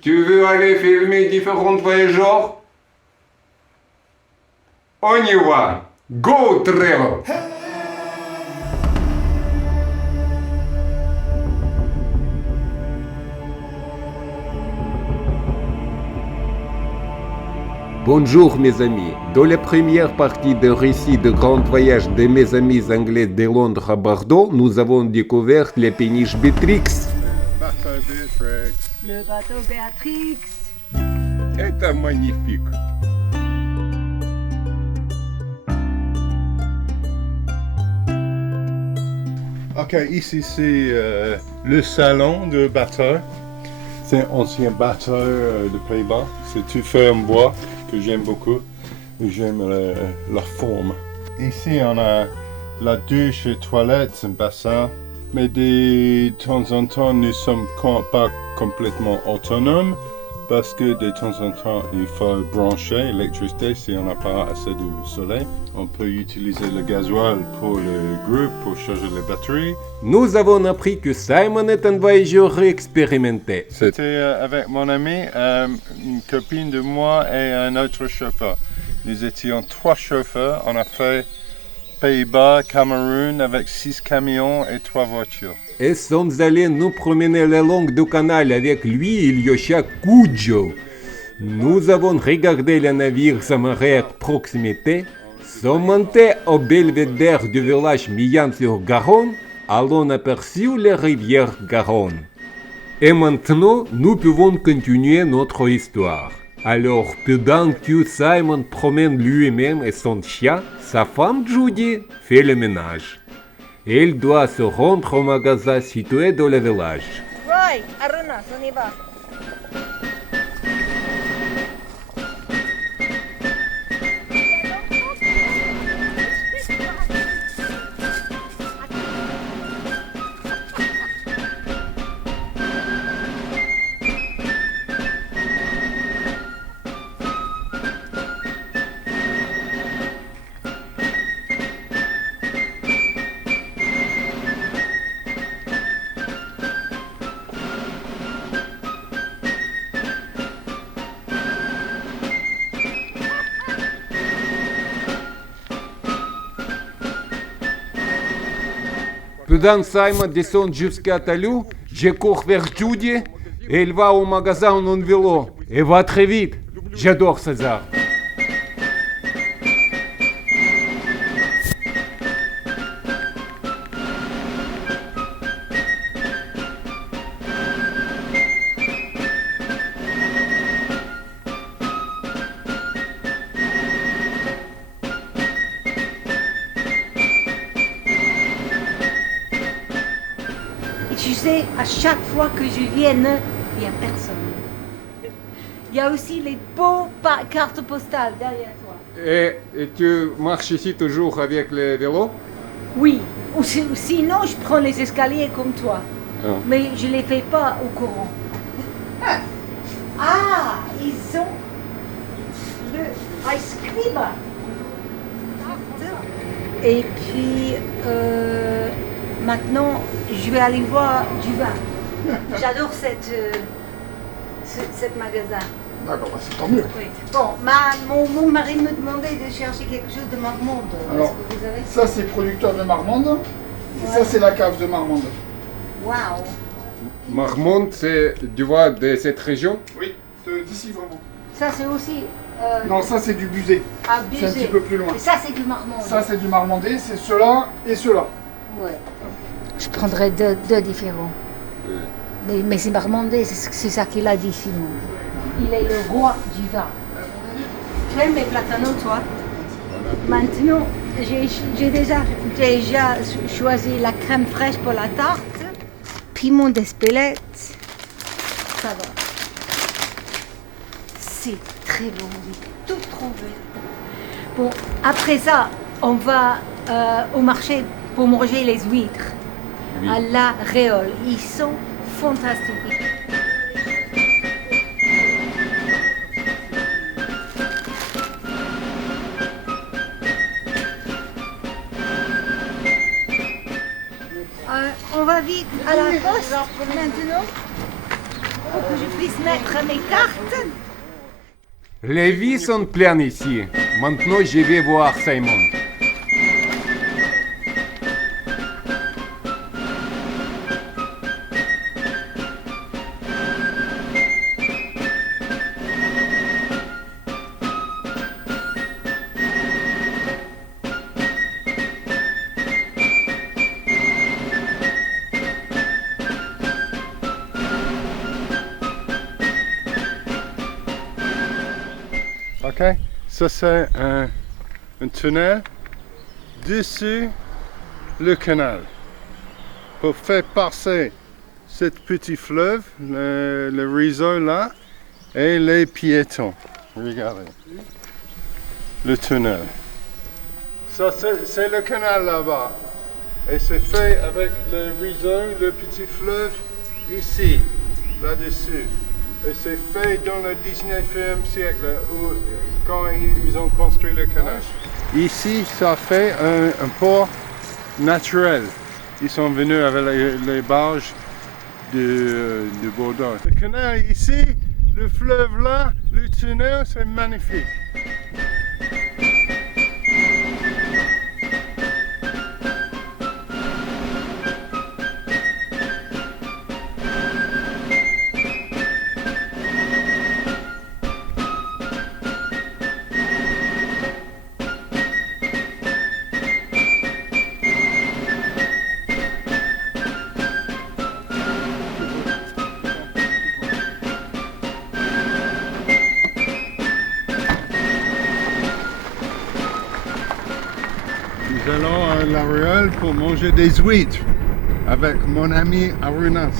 Tu veux aller filmer différents voyageurs? On y va! Go, Trevor! Bonjour mes amis, dans la première partie de récit de grand voyage de mes amis anglais de Londres à Bordeaux, nous avons découvert la péniche Béatrix. Le bateau Béatrix. Это magnifique! Ok, ici c'est le salon de bateau. C'est un ancien bateau de Pays-Bas. C'est tout fait en bois que j'aime beaucoup. J'aime la forme. Ici on a la douche et toilette, un bassin. Mais de temps en temps nous ne sommes pas complètement autonomes parce que de temps en temps il faut brancher l'électricité si on n'a pas assez de soleil. On peut utiliser le gasoil pour le groupe pour charger les batteries. Nous avons appris que Simon est un voyageur expérimenté. C'était avec mon ami, une copine de moi et un autre chauffeur. Nous étions 3 chauffeurs. On a fait Pays-Bas, Cameroun avec 6 camions et 3 voitures. Et sommes allés nous promener le long du canal avec lui et Ilyosha Kudjo. Nous avons regardé le navire amarré à proximité, sommes montés au belvédère du village Millan-sur-Garonne, allons aperçu la rivière Garonne. Et maintenant, nous pouvons continuer notre histoire. Alors, pendant que Simon promène lui-même et son chien, sa femme Judy fait le ménage. Elle doit se rendre au magasin situé dans le village. Right, Arunas, on y va. Pendant Simon descend jusqu'à Talou, je cours vers Judy, et elle va au magasin en vélo. Et va très vite. J'adore César. Et tu sais, à chaque fois que je viens, il n'y a personne. Il y a aussi les beaux cartes postales derrière toi. Et tu marches ici toujours avec le vélo? Oui, ou sinon je prends les escaliers comme toi. Ah. Mais je ne les fais pas au courant. Ah, ils ont le ice cream. Et puis, maintenant, je vais aller voir du vin. J'adore cette magasin. D'accord, bah c'est tant mieux. Oui. Bon, mon mari me demandait de chercher quelque chose de Marmande. Alors, Est-ce que vous avez ça c'est producteur de Marmande, et ça Ouais. c'est la cave de Marmande. Waouh! Marmande, c'est du vin de cette région? Oui, d'ici vraiment. Ça, c'est aussi Non, ça c'est du busé. abusé. C'est un petit peu plus loin. Et ça, c'est du Marmande. Ça c'est du Marmandais, c'est cela et cela. Ouais. Je prendrais deux différents. Mais c'est Marmandais, c'est ça qu'il a dit, Simon. Il est le roi du vin. Tu aimes les platanos, toi? Maintenant, j'ai déjà choisi la crème fraîche pour la tarte. Piment d'Espelette. Ça va. C'est très bon, j'ai tout trouvé. Bon, après ça, on va au marché pour manger les huîtres. Oui. À la Réole. Ils sont fantastiques. On va vite à la poste maintenant. que je puisse mettre mes cartes. Les vies sont pleines ici. Maintenant, je vais voir Simon. Ok, ça c'est un tunnel dessus le canal pour faire passer ce petit fleuve, le réseau là, et les piétons. Regardez, le tunnel. Ça c'est le canal là-bas. Et c'est fait avec le réseau, le petit fleuve ici, là-dessus. Et c'est fait dans le 19e siècle, quand ils ont construit le canal. Ici, ça fait un port naturel. Ils sont venus avec les barges de Bordeaux. Le canal ici, le fleuve là, le tunnel, c'est magnifique. Nous allons à la ruelle pour manger des huîtres avec mon ami Arunas.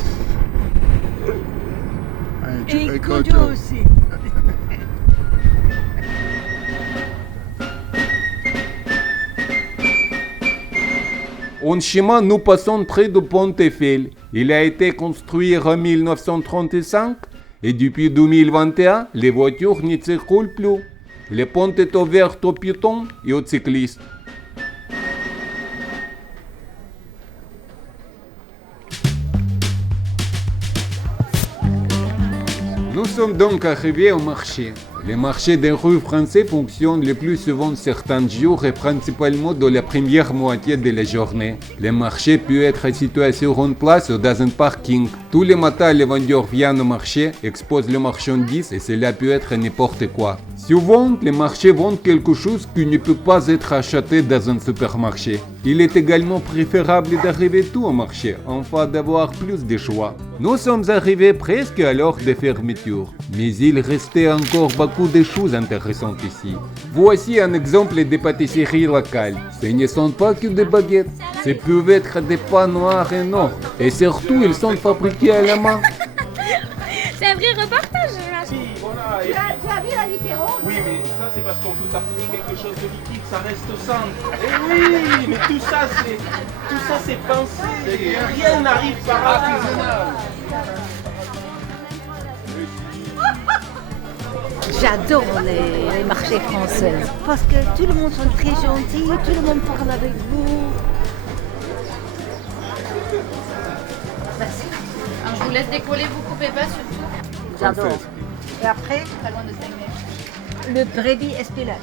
Et Kojo aussi. En chemin, nous passons près du pont Eiffel. Il a été construit en 1935 et depuis 2021, les voitures ne circulent plus. Le pont est ouvert aux piétons et aux cyclistes. Nous sommes donc arrivés au marché. Le marché des rues français fonctionne le plus souvent certains jours et principalement dans la première moitié de la journée. Le marché peut être situé sur une place ou dans un parking. Tous les matins, les vendeurs viennent au marché, exposent les marchandises et cela peut être n'importe quoi. Souvent, les marchés vendent quelque chose qui ne peut pas être acheté dans un supermarché. Il est également préférable d'arriver tôt au marché, afin d'avoir plus de choix. Nous sommes arrivés presque à l'heure de fermeture, mais il restait encore beaucoup de choses intéressantes ici. Voici un exemple de pâtisserie locale. Ce ne sont pas que des baguettes, ce peuvent être des pains noirs et noirs, et surtout ils sont fabriqués à la main. C'est un vrai reportage là. Oui, voilà. Tu as vu la différence? Oui, mais ça c'est parce qu'on peut tartiner quelque chose de liquide, ça reste au centre. Eh oui, mais tout ça c'est pensé. Rien n'arrive par artisanal. J'adore les marchés français parce que tout le monde sont très gentils, tout le monde parle avec vous. Merci. Alors, je vous laisse décoller, vous coupez pas surtout. J'adore. Et après, Pas loin de 5 mètres. le brebis espelette.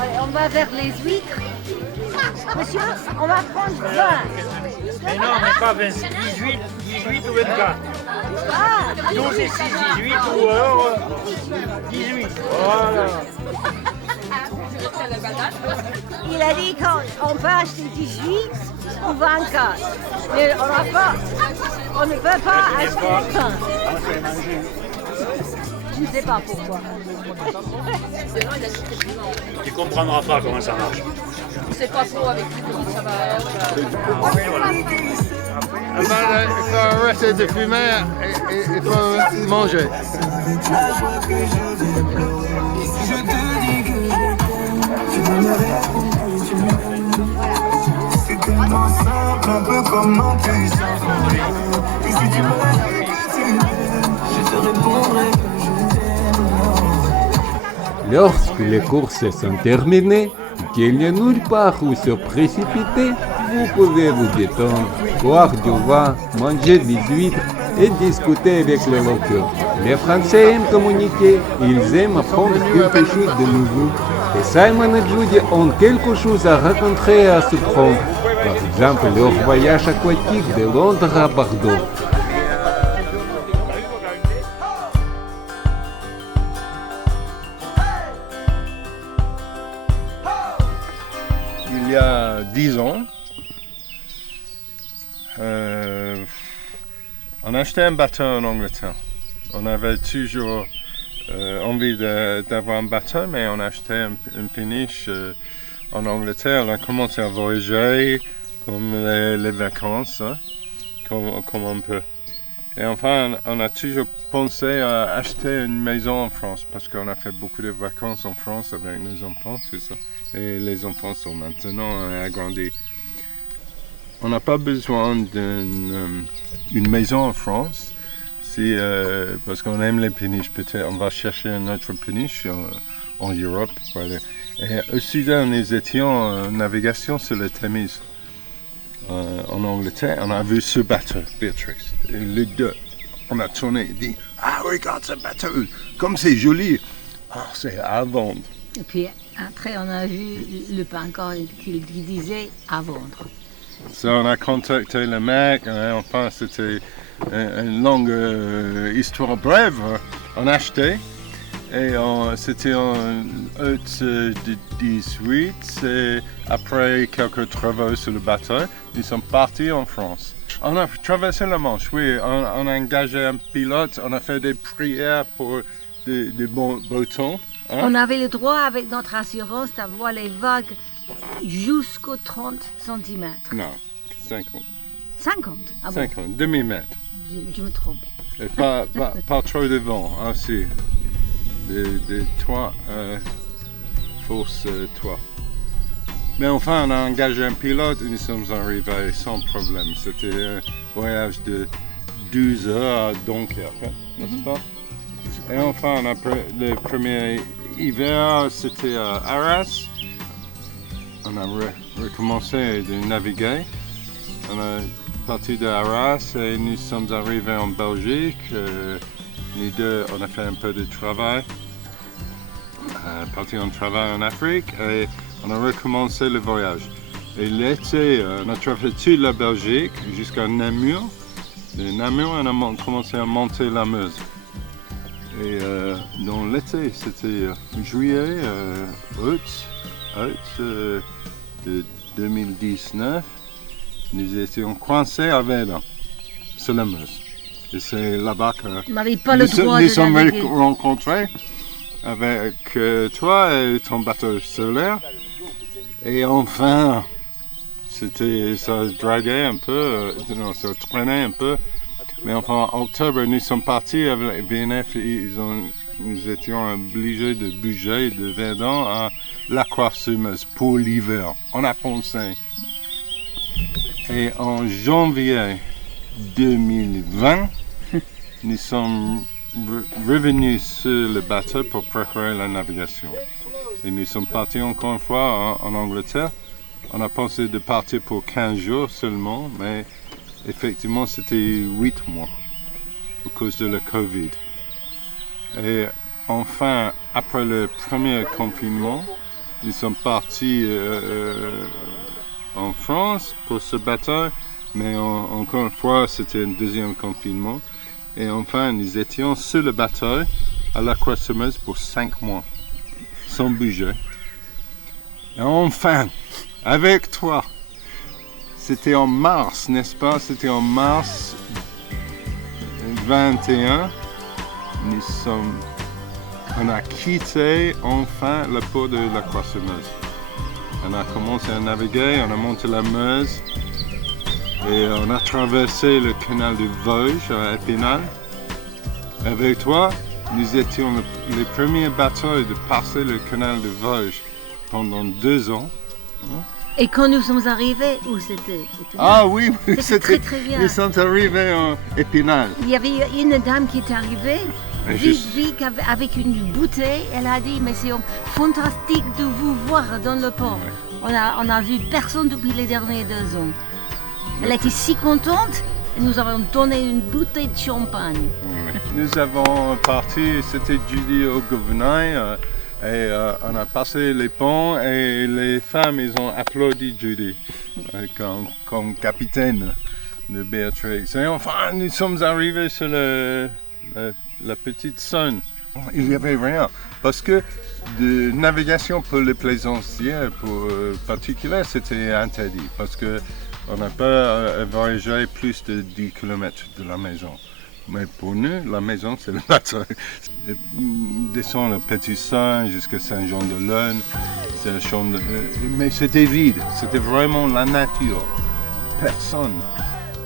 Allez, on va vers les huîtres. Monsieur, on va prendre 20. Mais non, mais pas 20, 18 ou 24. Ah, 12 et 6, 18 ou alors 18. Voilà. il a dit qu'on peut acheter 18 ou 24. Mais on ne peut pas acheter 20. Je ne sais pas pourquoi. Tu comprendras pas comment ça marche. C'est pas trop avec qui ça va. Il faut arrêter de fumer et il faut manger. C'est tellement simple, un peu comme un puissant. Et si tu me dis que tu m'aimes, je te répondrai que je t'aime. Lorsque les courses sont terminées, qu'il n'y a nulle part où se précipiter, vous pouvez vous détendre, boire du vin, manger des huîtres et discuter avec les locaux. Les Français aiment communiquer, ils aiment apprendre quelque chose de nouveau. Et Simon et Judy ont quelque chose à raconter et à se prendre. Par exemple, leur voyage aquatique de Londres à Bordeaux. Il y a 10 ans, on a acheté un bateau en Angleterre. On avait toujours envie d'avoir un bateau, mais on a acheté une péniche en Angleterre. On a commencé à voyager, comme les vacances, hein, comme on peut. Et enfin, on a toujours pensé à acheter une maison en France, parce qu'on a fait beaucoup de vacances en France avec nos enfants, tout ça. Et les enfants sont maintenant agrandis. On n'a pas besoin d'une maison en France, parce qu'on aime les péniches. Peut-être on va chercher une autre péniche en Europe. Voilà. Et au Soudan, nous étions en navigation sur le Tamise. En Angleterre, on a vu ce bateau, Beatrix. Et les deux, on a tourné et dit « Ah, regarde ce bateau, comme c'est joli, c'est à vendre. » Et puis après, on a vu le pancart qui disait à vendre. So, on a contacté le mec, enfin c'était une longue histoire brève. On a acheté et c'était en août de 18 et après quelques travaux sur le bateau, nous sommes partis en France. On a traversé la Manche, oui, on a engagé un pilote, on a fait des prières pour des beaux temps. Hein? On avait le droit avec notre assurance d'avoir les vagues jusqu'aux 30 cm. Non, 50. 50? Ah bon? 50, demi-mètre. Je me trompe. Et pas trop de vent, aussi. Des toits, fausses toits. Mais enfin, on a engagé un pilote et nous sommes arrivés sans problème. C'était un voyage de 12 heures à Dunkerque, n'est-ce pas? Et enfin, le premier hiver, c'était à Arras. On a recommencé de naviguer. On est parti de Arras et nous sommes arrivés en Belgique. Nous deux, on a fait un peu de travail. Parti en travail en Afrique et on a recommencé le voyage. Et l'été, on a traversé toute la Belgique jusqu'à Namur. De Namur, on a commencé à monter la Meuse. Et dans l'été, c'était juillet, août de 2019, nous étions coincés à Verdun, sur la Meuse. Et c'est là-bas que nous sommes rencontrés avec toi et ton bateau solaire. Et enfin, ça draguait un peu, ça traînait un peu. Mais enfin, en octobre, nous sommes partis avec VNF et nous étions obligés de bouger de Verdun à l'Aquarsumeuse pour l'hiver. On a pensé. Et en janvier 2020, nous sommes revenus sur le bateau pour préparer la navigation. Et nous sommes partis encore une fois en Angleterre. On a pensé de partir pour 15 jours seulement, mais effectivement, c'était 8 mois à cause de la Covid. Et enfin, après le premier confinement, nous sommes partis en France pour ce bateau, mais encore une fois, c'était un deuxième confinement. Et enfin, nous étions sur le bateau à l'Aquarsumeuse pour 5 mois, sans bouger. Et enfin, avec toi, c'était en mars, n'est-ce pas? C'était en mars 21. On a quitté enfin le port de l'Aquarsumeuse. On a commencé à naviguer, on a monté la Meuse et on a traversé le canal de Vosges à Épinal. Avec toi, nous étions les premiers bateaux de passer le canal de Vosges pendant 2 ans. Et quand nous sommes arrivés, où c'était? Ah oui, c'était très bien. Nous sommes arrivés en Épinal. Il y avait une dame qui est arrivée, vite, avec une bouteille. Elle a dit, mais c'est fantastique de vous voir dans le port. Ouais. On a vu personne depuis les derniers 2 ans. Elle était si contente Et nous avons donné une bouteille de champagne. Nous avons parti, c'était jeudi au Gouvernail, et on a passé les ponts et les femmes, ils ont applaudi Judy comme capitaine de Beatrix. Et enfin, nous sommes arrivés sur la petite Saône. Il n'y avait rien, parce que de navigation pour les plaisanciers particuliers, c'était interdit, parce qu'on n'a pas voyagé plus de 10 km de la maison. Mais pour nous, la maison, c'est le bateau. Descend le Petit Saint jusqu'à Saint-Jean-de-Leune, mais c'était vide, c'était vraiment la nature, personne.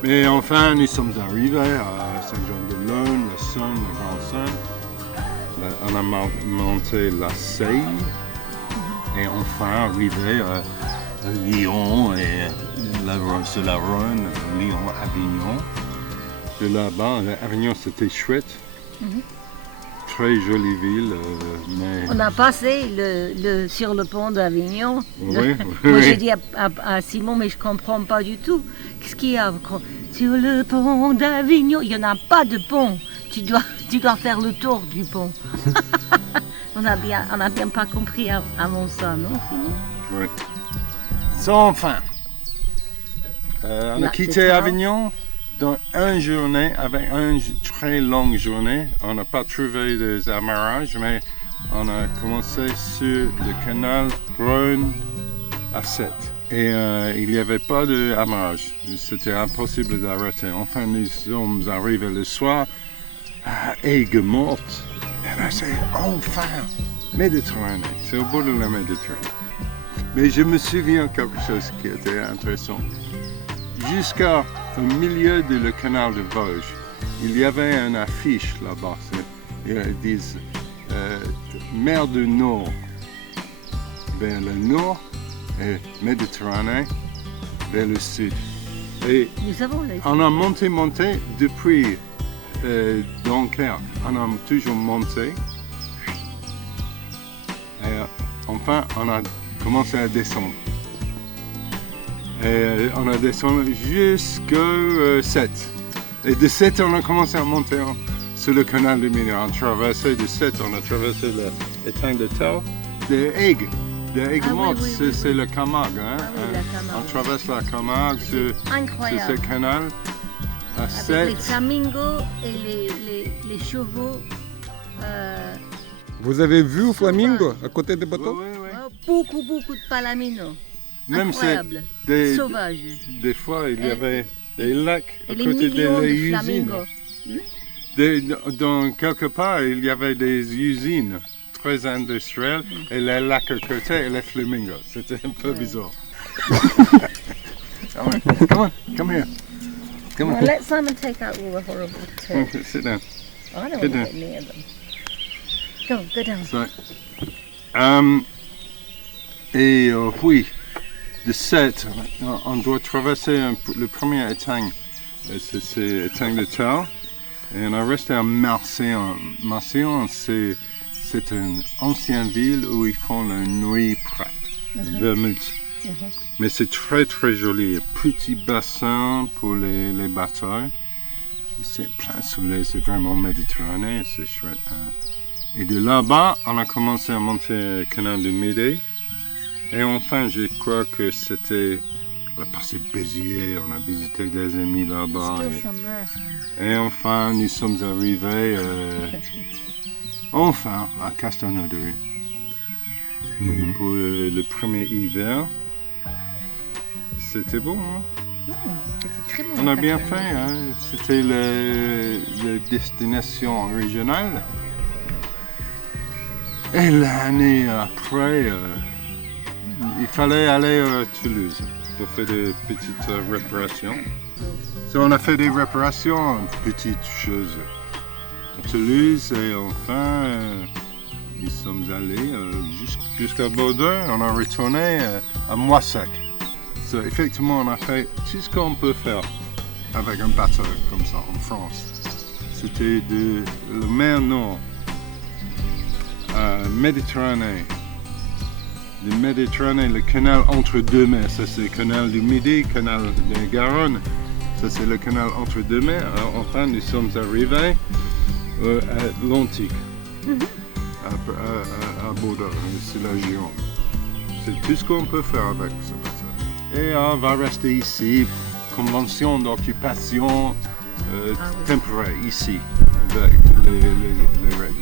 Mais enfin, nous sommes arrivés à Saint-Jean-de-Leune, la Saône, la Grande Saône. On a monté la Seille et enfin arrivé à Lyon et sur la Rhône, Lyon-Avignon. De là-bas, Avignon c'était chouette, très jolie ville. Mais... On a passé sur le pont d'Avignon. Oui, Moi j'ai dit à Simon, mais je ne comprends pas du tout. Qu'est-ce qu'il y a sur le pont d'Avignon? Il n'y en a pas de pont. Tu dois faire le tour du pont. On n'a bien pas compris avant ça, non, Simon? Oui. Enfin, on a quitté Avignon dans une journée, avec une très longue journée. On n'a pas trouvé des amarrages, mais on a commencé sur le canal Rhône à 7. Et il n'y avait pas d'amarrage. C'était impossible d'arrêter. Enfin, nous sommes arrivés le soir à Aigues-Mortes. Et là, c'est enfin Méditerranée. C'est au bord de la Méditerranée. Mais je me souviens quelque chose qui était intéressant. Jusqu'au milieu du canal de Vosges, il y avait une affiche là-bas. Ils disent mer du Nord vers le nord et Méditerranée vers le sud. Et on a monté depuis Dunkerque. On a toujours monté. Et enfin, on a commencé à descendre. Et on a descendu jusqu'au 7. Et de 7, on a commencé à monter sur le canal du Midi. On a traversé de 7, on a traversé l'étang de Tau, des Aigues. Des Aigues-Mortes, c'est le Camargue. Hein? La Camargue. On traverse la Camargue sur ce canal à 7. Avec les flamingos et les chevaux. Vous avez vu flamingo à côté des bateaux? Oui. Beaucoup de palaminos. Même incroyable, sauvages. Des fois, il y avait des lacs à Et les côté millions des de usines. flamingos. Dans quelque part, il y avait des usines très industrielles et les lacs à côté et les flamingos. C'était un peu bizarre. Come here. Come on. Let Simon take out all the horrible turds. Sit down. I don't Sit want to down. get near them. Go down. So, et oui, de 7, on doit traverser le premier étang, c'est l'étang de Tau, et on a resté à Marseillon. Marseillon, c'est une ancienne ville où ils font la nuit prête, vermouth. Mais c'est très très joli, petit bassin pour les bateaux, c'est plein soleil, c'est vraiment méditerranéen, c'est chouette. Et de là-bas, on a commencé à monter le canal du Midi. Et enfin, je crois que c'était... On a passé Béziers, on a visité des amis là-bas. Et enfin, nous sommes arrivés enfin à Castelnaudary. Pour le premier hiver. C'était bon, hein? Très bon, On a bien fait, hein? C'était la destination originale. Et l'année après, il fallait aller à Toulouse pour faire des petites réparations. So, on a fait des réparations, petites choses à Toulouse et enfin, nous sommes allés jusqu'à Bordeaux. On a retourné à Moissac. So, effectivement, on a fait tout ce qu'on peut faire avec un bateau comme ça en France. C'était de la mer Nord. Méditerranée. Le Méditerranée, le canal entre deux mers, ça c'est le canal du Midi, le canal de Garonne. Ça, c'est le canal entre deux mers. Enfin, nous sommes arrivés à l'Antique, à Bordeaux, c'est la Gironde. C'est tout ce qu'on peut faire avec ce bateau. Et on va rester ici, convention d'occupation temporaire, ici, avec les règles.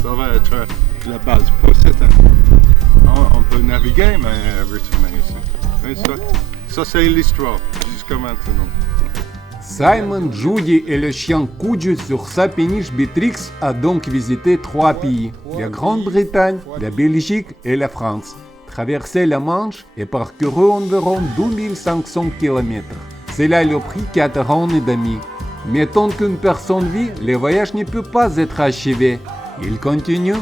Ça va être la base pour cette année. On peut naviguer, mais retourner ici. Et ça c'est l'histoire, jusqu'à maintenant. Simon, Judy et le chien Cujo sur sa péniche Beatrix a donc visité 3 pays, la Grande-Bretagne, la Belgique et la France, traversé la Manche et parcouru environ 2500 km. Cela lui a pris 4 ans et demi. Mais tant qu'une personne vit, le voyage ne peut pas être achevé. Il continue.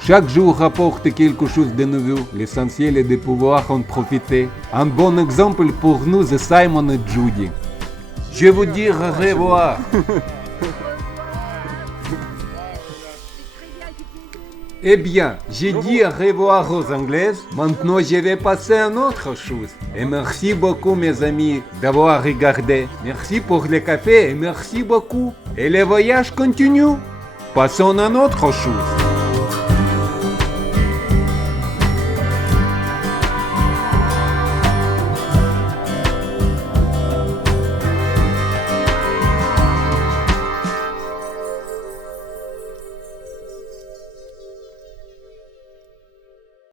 Chaque jour rapporte quelque chose de nouveau. L'essentiel est de pouvoir en profiter. Un bon exemple pour nous est Simon et Judy. Je vous dis au revoir. Eh bien, j'ai dit au revoir aux Anglaises. Maintenant, je vais passer à une autre chose. Et merci beaucoup, mes amis, d'avoir regardé. Merci pour le café et merci beaucoup. Et le voyage continue. Passons à une autre chose.